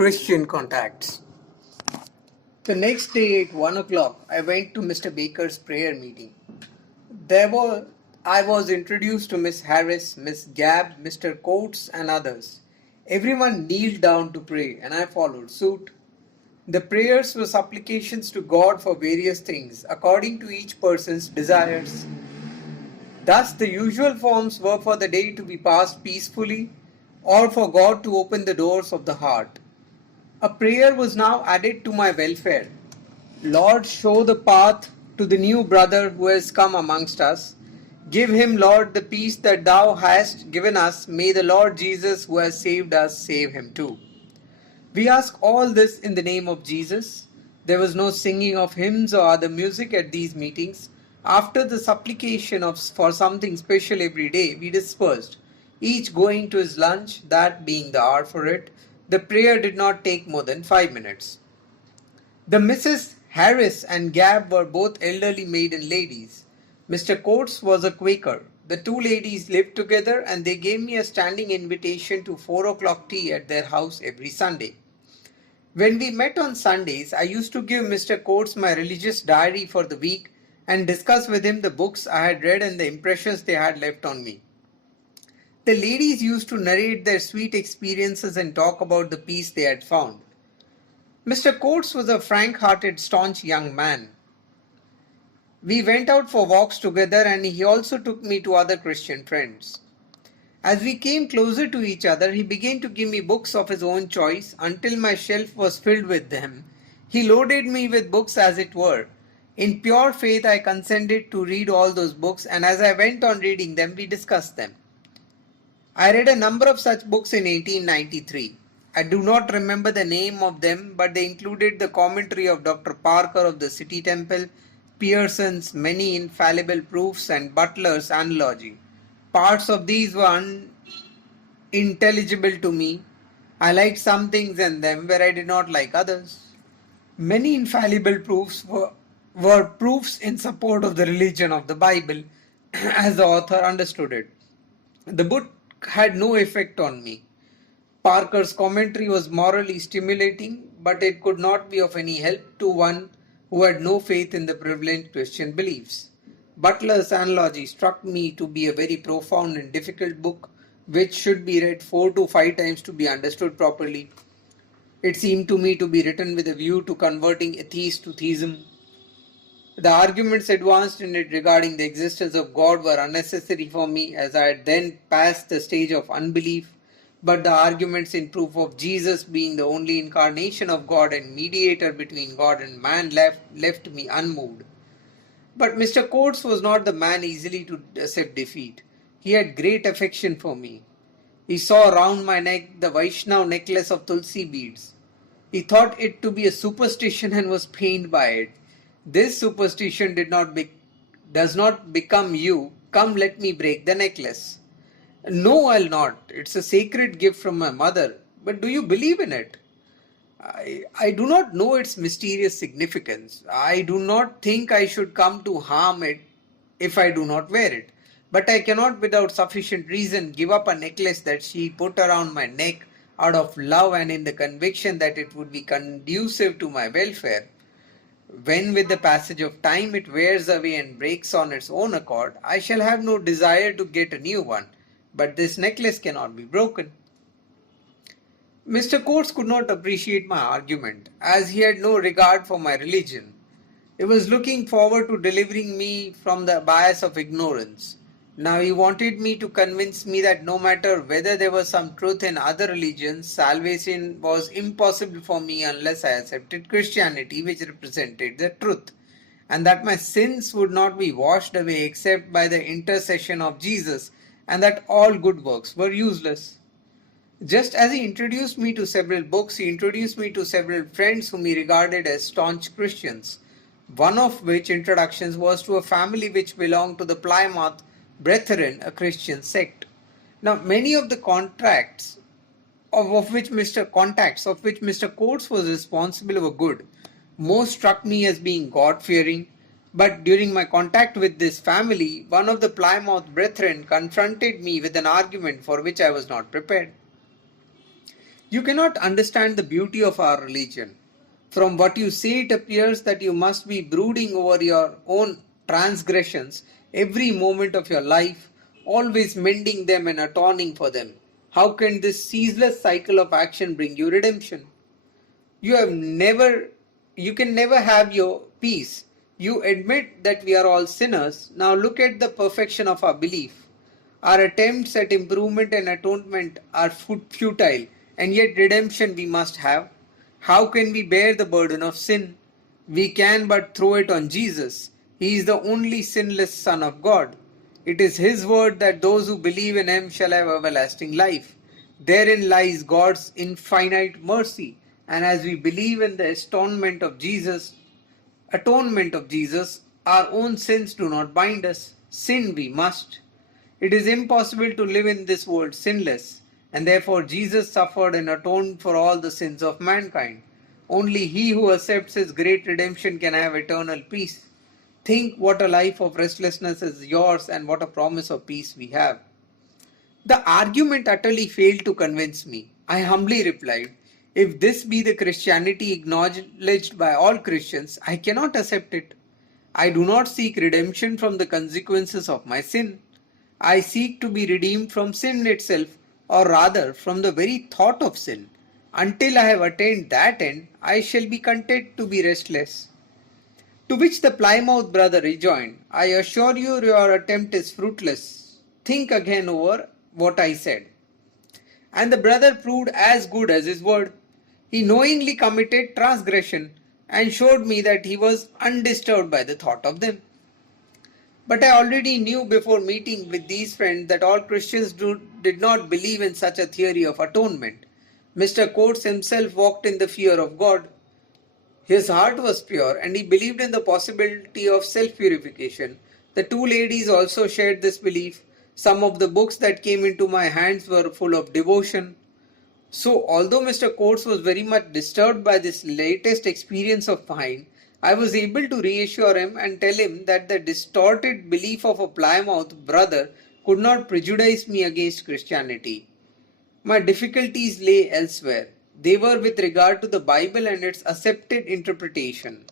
Christian contacts. The next day at 1 o'clock, I went to Mr. Baker's prayer meeting. I was introduced to Miss Harris, Miss Gabb, Mr. Coates, and others. Everyone kneeled down to pray, and I followed suit. The prayers were supplications to God for various things, according to each person's desires. Thus, the usual forms were for the day to be passed peacefully, or for God to open the doors of the heart. A prayer was now added to my welfare. Lord, show the path to the new brother who has come amongst us. Give him, Lord, the peace that thou hast given us. May the Lord Jesus, who has saved us, save him too. We ask all this in the name of Jesus. There was no singing of hymns or other music at these meetings. After the supplication for something special every day, we dispersed, each going to his lunch, that being the hour for it. The prayer did not take more than 5 minutes. The Misses Harris and Gabb were both elderly maiden ladies. Mr. Coates was a Quaker. The two ladies lived together, and they gave me a standing invitation to 4 o'clock tea at their house every Sunday. When we met on Sundays, I used to give Mr. Coates my religious diary for the week and discuss with him the books I had read and the impressions they had left on me. The ladies used to narrate their sweet experiences and talk about the peace they had found. Mr. Coates was a frank-hearted, staunch young man. We went out for walks together, and he also took me to other Christian friends. As we came closer to each other, he began to give me books of his own choice until my shelf was filled with them. He loaded me with books as it were. In pure faith, I consented to read all those books, and as I went on reading them, we discussed them. I read a number of such books in 1893. I do not remember the name of them, but they included the commentary of Dr. Parker of the City Temple, Pearson's Many Infallible Proofs, and Butler's Analogy. Parts of these were unintelligible to me. I liked some things in them where I did not like others. Many infallible proofs were proofs in support of the religion of the Bible, as the author understood it. The book had no effect on me. Parker's commentary was morally stimulating, but it could not be of any help to one who had no faith in the prevalent Christian beliefs. Butler's Analogy struck me to be a very profound and difficult book, which should be read 4 to 5 times to be understood properly. It seemed to me to be written with a view to converting atheists to theism. The arguments advanced in it regarding the existence of God were unnecessary for me, as I had then passed the stage of unbelief, but the arguments in proof of Jesus being the only incarnation of God and mediator between God and man left me unmoved. But Mr. Coates was not the man easily to accept defeat. He had great affection for me. He saw round my neck the Vaishnav necklace of Tulsi beads. He thought it to be a superstition and was pained by it. This superstition does not become you. Come, let me break the necklace. No, I'll not. It's a sacred gift from my mother. But do you believe in it? I do not know its mysterious significance. I do not think I should come to harm it if I do not wear it. But I cannot without sufficient reason give up a necklace that she put around my neck out of love and in the conviction that it would be conducive to my welfare. When with the passage of time it wears away and breaks on its own accord, I shall have no desire to get a new one, but this necklace cannot be broken. Mr. Coates could not appreciate my argument, as he had no regard for my religion. He was looking forward to delivering me from the bias of ignorance. Now he wanted me to convince me that no matter whether there was some truth in other religions, salvation was impossible for me unless I accepted Christianity, which represented the truth, and that my sins would not be washed away except by the intercession of Jesus, and that all good works were useless. Just as he introduced me to several books, he introduced me to several friends whom he regarded as staunch Christians, one of which introductions was to a family which belonged to the Plymouth Brethren, a Christian sect. Now, many of the contacts of which Mr. Coates was responsible were good. Most struck me as being God-fearing, but during my contact with this family, one of the Plymouth Brethren confronted me with an argument for which I was not prepared. You cannot understand the beauty of our religion. From what you say, it appears that you must be brooding over your own transgressions every moment of your life, always mending them and atoning for them. How can this ceaseless cycle of action bring you redemption? You have never, you can never have your peace. You admit that we are all sinners. Now look at the perfection of our belief. Our attempts at improvement and atonement are futile, and yet redemption we must have. How can we bear the burden of sin? We can but throw it on Jesus. He is the only sinless Son of God. It is His word that those who believe in Him shall have everlasting life. Therein lies God's infinite mercy. And as we believe in the atonement of Jesus, our own sins do not bind us. Sin we must. It is impossible to live in this world sinless, and therefore Jesus suffered and atoned for all the sins of mankind. Only he who accepts his great redemption can have eternal peace. Think what a life of restlessness is yours and what a promise of peace we have. The argument utterly failed to convince me. I humbly replied, if this be the Christianity acknowledged by all Christians, I cannot accept it. I do not seek redemption from the consequences of my sin. I seek to be redeemed from sin itself, or rather from the very thought of sin. Until I have attained that end, I shall be content to be restless. To which the Plymouth brother rejoined, I assure you your attempt is fruitless. Think again over what I said. And the brother proved as good as his word. He knowingly committed transgression and showed me that he was undisturbed by the thought of them. But I already knew before meeting with these friends that all Christians did not believe in such a theory of atonement. Mr. Coates himself walked in the fear of God. His heart was pure and he believed in the possibility of self-purification. The two ladies also shared this belief. Some of the books that came into my hands were full of devotion. So, although Mr. Coates was very much disturbed by this latest experience of mine, I was able to reassure him and tell him that the distorted belief of a Plymouth brother could not prejudice me against Christianity. My difficulties lay elsewhere. They were with regard to the Bible and its accepted interpretation.